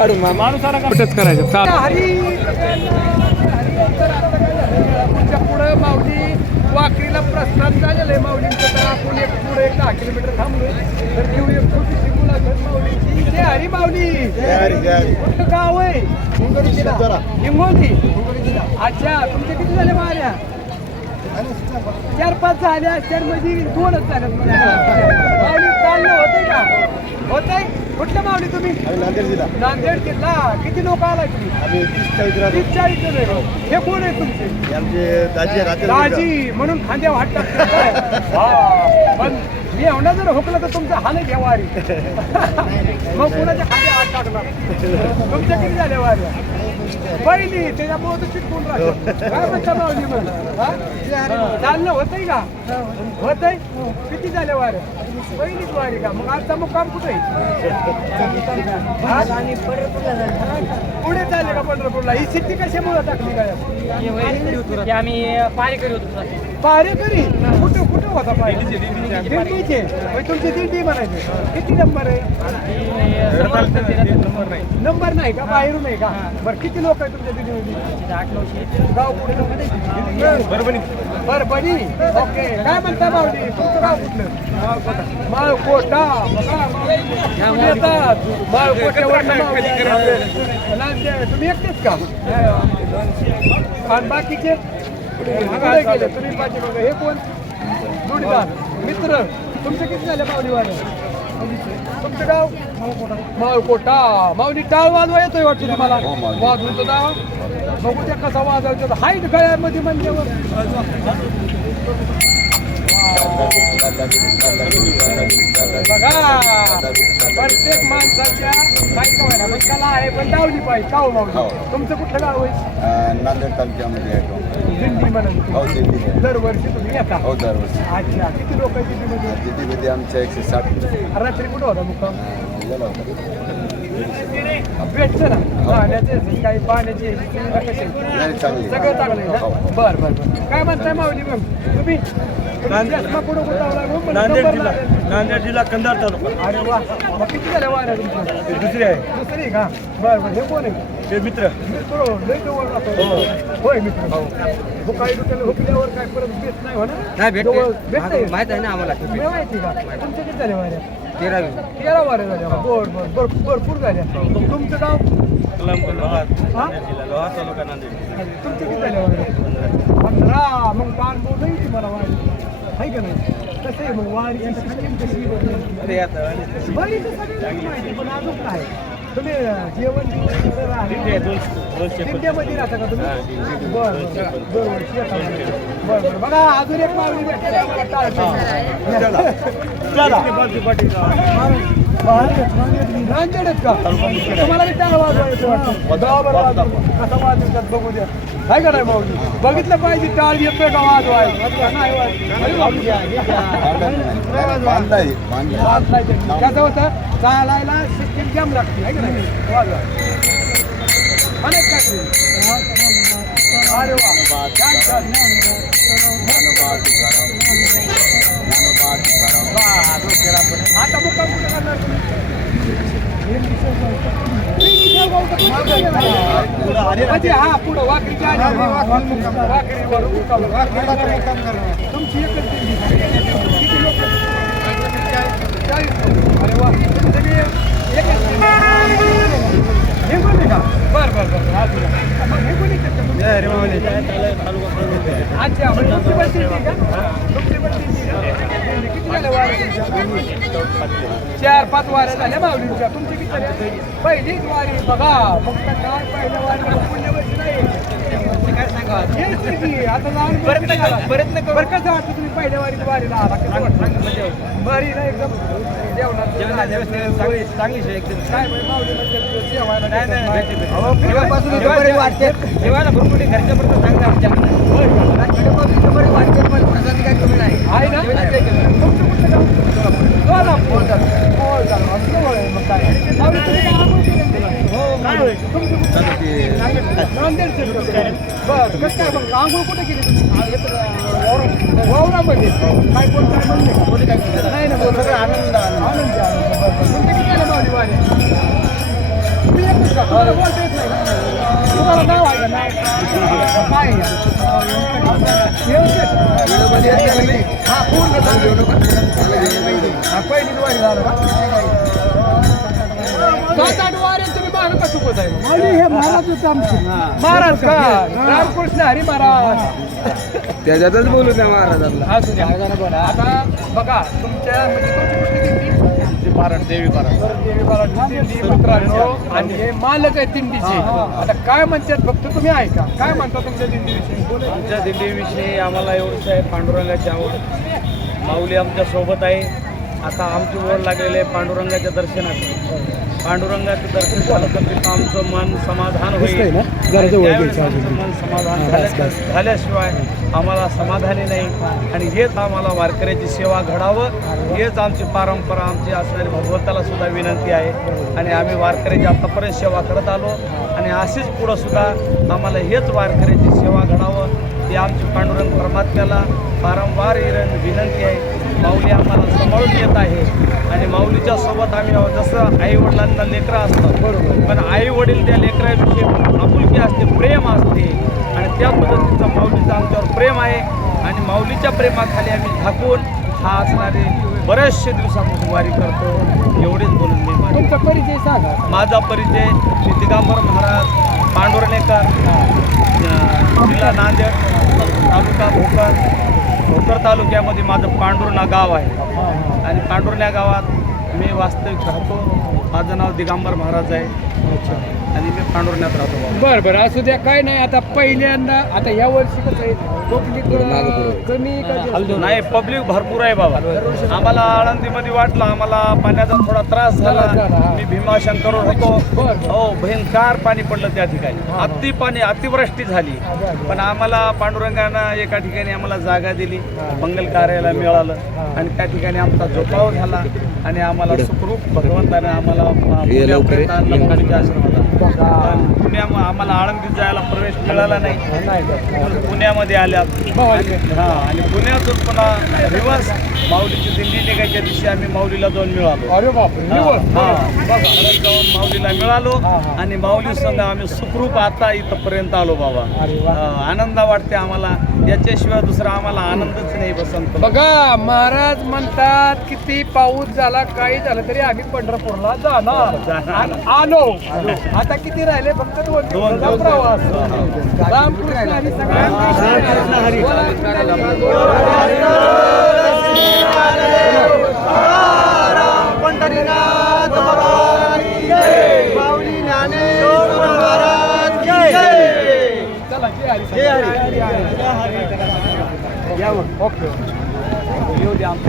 काढून माणूस आला कुठेच करायचं पुढच्या पुढं माऊली वाकरीला प्रस्थान झालेलं आहे माऊलींचं. तर आपण एक पुढे 10 किलोमीटर थांबलोय तर घेऊ एक छोटीशी मुलाखत माऊलीची. जय हरी माऊली. कुठं गाव आहे? हिंगोली. अच्छा, तुमचे किती झाले माऱ्या? 4-5 झाल्या. 4 मध्ये 2च झाल्यात. माऊली चाललं होतंय का? होतंय. कुठलं माऊली तुम्ही? नांदेड जिल्हा. किती लोक आलाय तुम्ही? 30-40 जण आहे. हे कोण आहे तुमचे? दाजी म्हणून खांद्या वाट टाकतात. पण मी एवढा जर हुकलं तर तुमचं हाल घ्या वारी. मग कोणाच्या खांद्या हात टाकणार? तुमच्या किती झाल्या वाऱ्या? पहिली. त्याच्यामुळे तर चिटकून राहतो. काय म्हणता माऊली? मग चालणं होतंय का? होतंय. किती झाल्या वाऱ्या? पहिलीच वारी का? मग आजचा मुक्काम कुठे? पुढे चालले का पंढरपूरला? ही सिट्टी कशामुळे टाकली काय? आम्ही पारेकरी होतो. पारेकरी? कुठं कुठं होता पारे? दिंडीचे. तुमची दिंडी म्हणायची. किती नंबर आहे? नंबर नाही का? बाहेरून आहे का? बरं, किती लोक आहे तुमच्या दिंडीमध्ये? 8-900. गाव कुठलं? परभणी. ओके. काय म्हणता माऊली? तुमचं गाव कुठलं? माळकोटा. येतात माळकोट्यावर. तुम्ही एकटेच का? आणि बाकीचे गेले तुम्ही पाहिजे बघा. हे कोण? जोडीदार मित्र. तुमचे किती झाले माऊली वाड्या? तुमचं गाव? माळकोटा. माऊली टाळ वाजवा येतोय वाटतं तुम्हाला? वाजवून तो दावा बघू त्या कसा वाजवायचा. हाईट गळ्यामध्ये म्हणजे बघा प्रत्येक माणसाच्या काही कवायला पण कला आहे, पण डावली पाहिजे. काव मावली. तुमचं कुठलं गाव आहे? नांदेड तालुक्यामध्ये येतो. दिंडी म्हणून दरवर्षी तुम्ही येता? हो, दरवर्षी. अच्छा, किती लोक आहे दिंडीमध्ये? दिल्लीमध्ये आमच्या 160. रात्री कुठं होता मुक्काम? गेला होता. भेटतं ना राहण्याचे काही पाण्याचे नाही, चांगली. सगळं चांगलं आहे का? बरं बरं बरं. काय म्हणताय माऊली मग तुम्ही? नांदेड जिल्हा कंधार तालुका. अरे वा. मग किती झाल्या वाऱ्या तुमच्या? दुसरी आहे. दुसरी का? बरं बरं. हे कोण आहे? ते मित्र. मित्र. लय जवळ राहतो. होय मित्र. हो, काही दुसऱ्याला हुकल्यावर काय परत भेट नाही होणार? नाही भेटते. माहित आहे ना आम्हाला. माहिती का? तुमच्या किती झाल्या वाऱ्या? 13 वाऱ्या झाल्या. बरं बरं बरं. भरपूर झाल्या. मग तुमचं गाव? हा? तालुका नांदेड. तुमच्या किती झाल्या वाऱ्या? 15. मग कान बोल नाही तुम्हाला वारी आहे का नाही? कसं आहे मग वारी कशी बरी तर सगळी माहिती, पण अजून काय तुम्ही जेवण दिंड्यामध्ये राहता का तुम्ही? बरं दरवर्षी येता. बरं बरं. बघा अजून एक मागणी भेटते आम्हाला नांदेड आहेत का? तुम्हाला मी त्याला वाजवायचं वाटतं. कसा वाजवतात बघू द्या. काय का नाही माऊली? बघितलं पाहिजे टाळ येतोय का वाजवाय? कसं होतं चालायला सिस्टीम जाम लागते आहे का नाही? वाजवाय अनेक काय. अरे वा. आता मुक्काम कुठं करणार तुम्ही? हा पुढं वाकरीच्या वाकरीवर तुमची एकच किती लोक? 40 लोक. अरे वा. सगळी एकच हेगोली का? बरं बरं बरं. मग हेगोली अच्छा. म्हणजे तुमची बस येते का? तुमची बस येते का? किती झाल्या वाऱ्या? 4-5 वाऱ्या झाल्या माऊलींच्या. तुमची किती झाल्या? पहिलीच वारी. बघा फक्त काय पहिल्या वारी पुण्यवर्षी नाही. काय सांगा आता लहान परत नाही. बरं कसं वाटतं तुम्ही पहिल्या वारीला आला? कसं वाटतं? बरी ना एकदम चांगली एकदम. काय माऊलीला जेवायला वाटते. जेवायला भरपूर घरच्यापर्यंत चांगलं आमच्या बरी वाटते. पण प्रसाद काय कमी नाही आहे ना? बरं कसं काय मग आंघोळ कुठे केली वावरामध्ये? काय कोण काय म्हणले का? कोणी काय नाही ना. बोल सगळं आनंद. तुमच्या किती झाल्या माऊली वाऱ्या? तुम्ही एकच का? तुम्हाला बोलता येत नाही का? तुम्हाला नाव आहे का? नाव काय आहे? हा पूर्ण पहिली वारी झालं का? 7-8 वारी तुम्ही मागं का चुकत आहे? हे महाराज होते आमचे. महाराज का? रामकृष्ण हरी महाराज. त्याच्यातच बोलू त्या महाराजांना. असू द्या. आता बघा तुमच्या म्हणजे तुमची कुठली दिंडी? देवी महाराज. देवी महाराजची दिंडी मित्रांनो आणि हे मालक आहे दिंडीचे. आता काय म्हणतात फक्त तुम्ही ऐका. काय म्हणता तुमच्या दिंडीविषयी? आमच्या दिंडीविषयी आम्हाला एवढंच आहे, पांडुरंगाची आवड. माऊली आमच्या सोबत आहे. आता आमची ओढ लागलेली आहे पांडुरंगाच्या दर्शनात. पांडुरंगाचं दर्शन झालं तर तिथं आमचं मन समाधान होईल. त्यावेळेस आमचं मन समाधान झाल्याशिवाय आम्हाला समाधानी नाही. आणि हेच आम्हाला वारकऱ्याची सेवा घडावं, हेच आमची परंपरा आमची असणारी भगवंताला सुद्धा विनंती आहे. आणि आम्ही वारकऱ्याची आतापर्यंत सेवा करत आलो आणि अशीच पुढं सुद्धा आम्हाला हेच वारकऱ्याची सेवा घडावं ही आमची पांडुरंग परमात्म्याला वारंवार विनंती आहे. माऊली आम्हाला सांभाळून येत आहे आणि माऊलीच्या सोबत आम्ही जसं आई वडिलांना लेकरं असतात बरोबर, पण आई वडील त्या लेकराविषयी आपुलकी असते, प्रेम असते आणि त्या पद्धतीचं माऊलीचं आमच्यावर प्रेम आहे. आणि माऊलीच्या प्रेमाखाली आम्ही झाकून हा असणारे बरेचसे दिवसापासून वारी करतो. एवढेच बोलून मी तुमचा परिचय सांगा. माझा परिचय श्री दिगंबर महाराज पांडुरंगेकर, जिल्हा नांदेड, तालुका भोकर तालुक्यामध्ये माझं पांडुर्णा गाव आहे आणि पांडुर्णा गावात मी वास्तविक राहतो. माझं नाव दिगंबर महाराज आहे आणि मी पांडुर्ण्यात राहतो. बरं बरं असू द्या, काय नाही. आता पहिल्यांदा आता या वर्षी कसं आहे पब्लिक कमी का जास्त? नाही, पब्लिक भरपूर आहे बाबा. आम्हाला आळंदीमध्ये वाटलं आम्हाला पाण्याचा थोडा त्रास झाला. मी भीमाशंकरवर होतो. हो, भयंकर पाणी पडलं त्या ठिकाणी. अतिवृष्टी झाली. पण आम्हाला पांडुरंगानं एका ठिकाणी आम्हाला जागा दिली, मंगल कार्याला मिळालं आणि त्या ठिकाणी आमचा झोपाव झाला आणि आम्हाला सुखरूप भगवंताने आम्हाला पुण्यापर्यंत आणलं माऊलीच्या आश्रमाला. आम्हाला आळंदीत जायला प्रवेश मिळाला नाही. पुण्यामध्ये आल्या आणि पुण्यातून पुन्हा रिवर्स माऊलीची दिंडी निघायच्या दिवशी आम्ही माऊलीला जाऊन मिळालो. अरे बापरे. परत जाऊन माऊलीला मिळालो आणि माऊली संग आम्ही सुखरूप आता इथपर्यंत आलो बाबा. आनंद वाटते आम्हाला, याच्याशिवाय दुसरा आम्हाला आनंदच नाही बसंत. बघा महाराज म्हणतात किती पाऊस झाला काही झालं तरी आम्ही पंढरपूरला जाणार. आलो. आता किती राहिले? फक्त 2 दिवस प्रवास. रामकृष्ण हरी. सगळ्यांना पंढरीनाथ भगवान की जय. माऊली ज्ञानेश्वर महाराज की जय. चला, जय हरी. या मग. ओके. येऊ द्या आमचं.